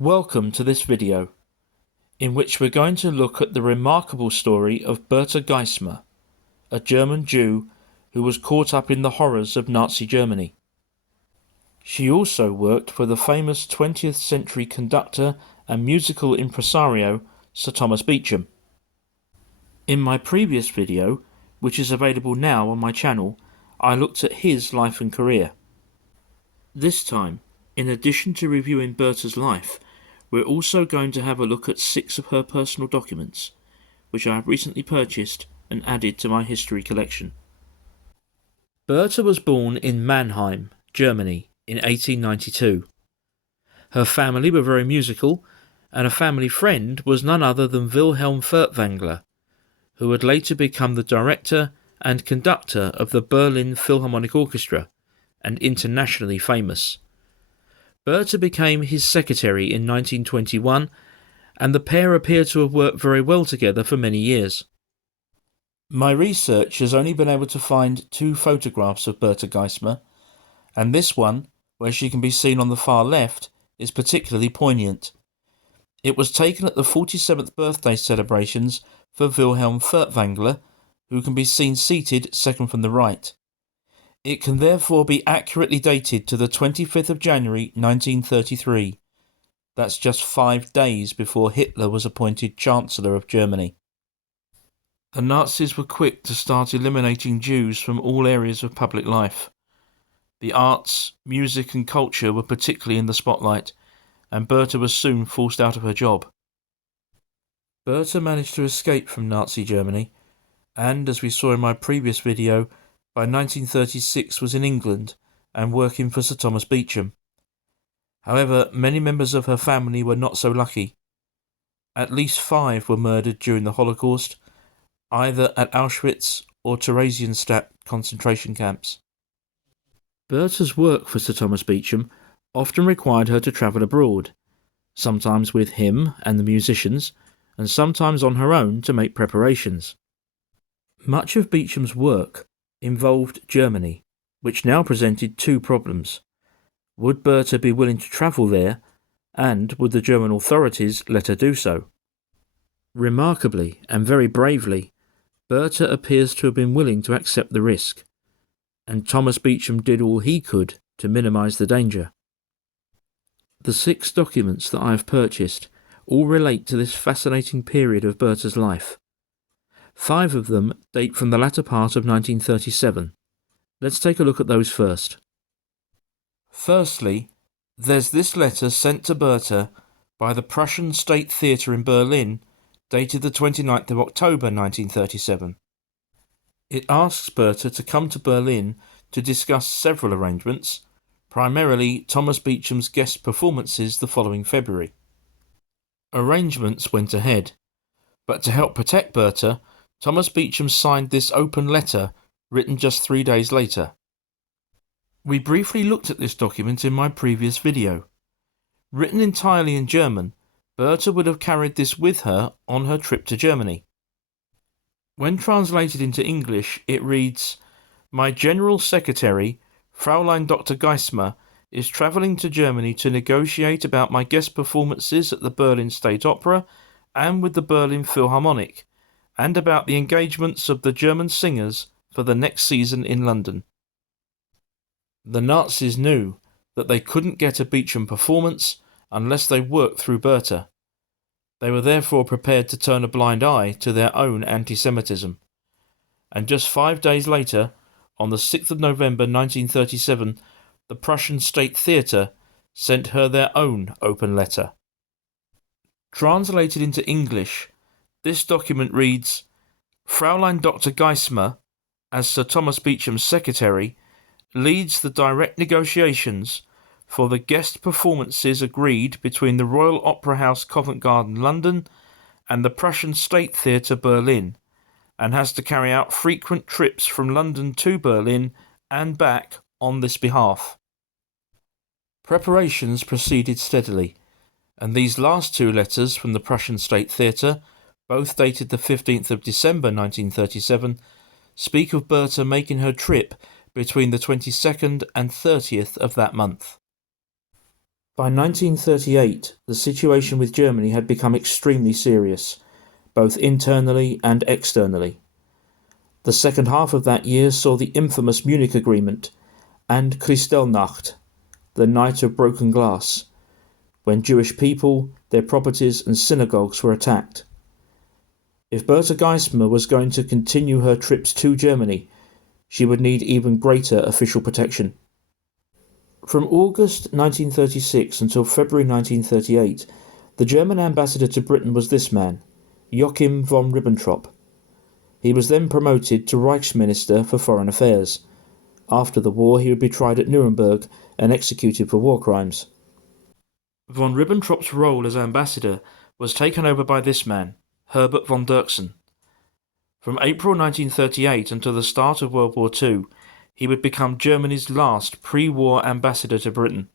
Welcome to this video, in which we're going to look at the remarkable story of Berta Geissmar, a German Jew who was caught up in the horrors of Nazi Germany. She also worked for the famous 20th century conductor and musical impresario Sir Thomas Beecham. In my previous video, which is available now on my channel, I looked at his life and career. This time, in addition to reviewing Berta's life, we're also going to have a look at 6 of her personal documents, which I have recently purchased and added to my history collection. Berta was born in Mannheim, Germany, in 1892. Her family were very musical, and a family friend was none other than Wilhelm Furtwängler, who would later become the director and conductor of the Berlin Philharmonic Orchestra, and internationally famous. Berta became his secretary in 1921, and the pair appear to have worked very well together for many years. My research has only been able to find 2 photographs of Berta Geissmar, and this one, where she can be seen on the far left, is particularly poignant. It was taken at the 47th birthday celebrations for Wilhelm Furtwängler, who can be seen seated second from the right. It can therefore be accurately dated to the 25th of January 1933. That's just 5 days before Hitler was appointed Chancellor of Germany. The Nazis were quick to start eliminating Jews from all areas of public life. The arts, music and culture were particularly in the spotlight, and Berta was soon forced out of her job. Berta managed to escape from Nazi Germany, and, as we saw in my previous video, by 1936 was in England and working for Sir Thomas Beecham. However, many members of her family were not so lucky. At least 5 were murdered during the Holocaust, either at Auschwitz or Theresienstadt concentration camps. Berta's work for Sir Thomas Beecham often required her to travel abroad, sometimes with him and the musicians, and sometimes on her own to make preparations. Much of Beecham's work involved Germany, which now presented 2 problems. Would Berta be willing to travel there, and would the German authorities let her do so? Remarkably, and very bravely, Berta appears to have been willing to accept the risk, and Thomas Beecham did all he could to minimise the danger. The 6 documents that I have purchased all relate to this fascinating period of Berta's life. 5 of them date from the latter part of 1937. Let's take a look at those first. Firstly, there's this letter sent to Berta by the Prussian State Theatre in Berlin, dated the 29th of October 1937. It asks Berta to come to Berlin to discuss several arrangements, primarily Thomas Beecham's guest performances the following February. Arrangements went ahead, but to help protect Berta, Thomas Beecham signed this open letter, written just 3 days later. We briefly looked at this document in my previous video. Written entirely in German, Berta would have carried this with her on her trip to Germany. When translated into English, it reads, "My General Secretary, Fräulein Dr. Geissmar, is travelling to Germany to negotiate about my guest performances at the Berlin State Opera and with the Berlin Philharmonic, and about the engagements of the German singers for the next season in London." The Nazis knew that they couldn't get a Beecham performance unless they worked through Berta. They were therefore prepared to turn a blind eye to their own anti-Semitism. And just 5 days later, on the 6th of November 1937, the Prussian State Theatre sent her their own open letter. Translated into English, this document reads, "Fräulein Dr. Geissmar, as Sir Thomas Beecham's secretary, leads the direct negotiations for the guest performances agreed between the Royal Opera House Covent Garden, London, and the Prussian State Theatre, Berlin, and has to carry out frequent trips from London to Berlin and back on this behalf." Preparations proceeded steadily, and these last 2 letters from the Prussian State Theatre, both dated the 15th of December 1937, speak of Berta making her trip between the 22nd and 30th of that month. By 1938, the situation with Germany had become extremely serious, both internally and externally. The second half of that year saw the infamous Munich Agreement and Kristallnacht, the Night of Broken Glass, when Jewish people, their properties and synagogues were attacked. If Berta Geissmar was going to continue her trips to Germany, she would need even greater official protection. From August 1936 until February 1938, the German ambassador to Britain was this man, Joachim von Ribbentrop. He was then promoted to Reichsminister for Foreign Affairs. After the war, he would be tried at Nuremberg and executed for war crimes. Von Ribbentrop's role as ambassador was taken over by this man, Herbert von Dirksen. From April 1938 until the start of World War II, he would become Germany's last pre-war ambassador to Britain.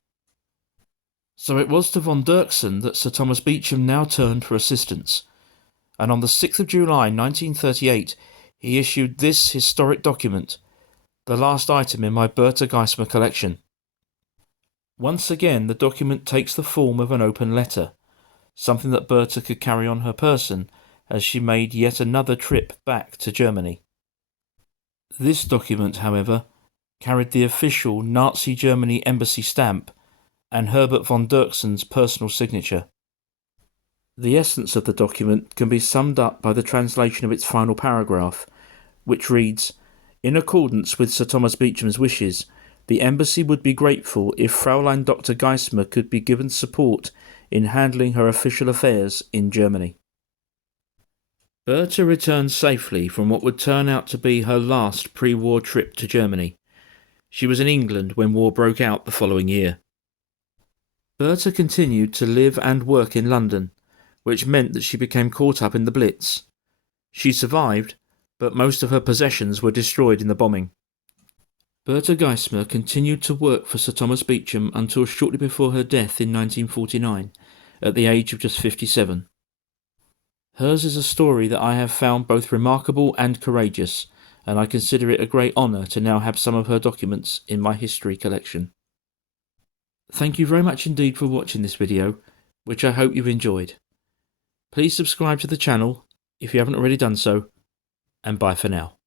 So it was to von Dirksen that Sir Thomas Beecham now turned for assistance, and on the 6th of July 1938 he issued this historic document, the last item in my Berta Geissmar collection. Once again the document takes the form of an open letter, something that Berta could carry on her person as she made yet another trip back to Germany. This document, however, carried the official Nazi Germany embassy stamp and Herbert von Dirksen's personal signature. The essence of the document can be summed up by the translation of its final paragraph, which reads, "In accordance with Sir Thomas Beecham's wishes, the embassy would be grateful if Fraulein Dr. Geissmar could be given support in handling her official affairs in Germany." Berta returned safely from what would turn out to be her last pre-war trip to Germany. She was in England when war broke out the following year. Berta continued to live and work in London, which meant that she became caught up in the Blitz. She survived, but most of her possessions were destroyed in the bombing. Berta Geissmar continued to work for Sir Thomas Beecham until shortly before her death in 1949, at the age of just 57. Hers is a story that I have found both remarkable and courageous, and I consider it a great honour to now have some of her documents in my history collection. Thank you very much indeed for watching this video, which I hope you've enjoyed. Please subscribe to the channel if you haven't already done so, and bye for now.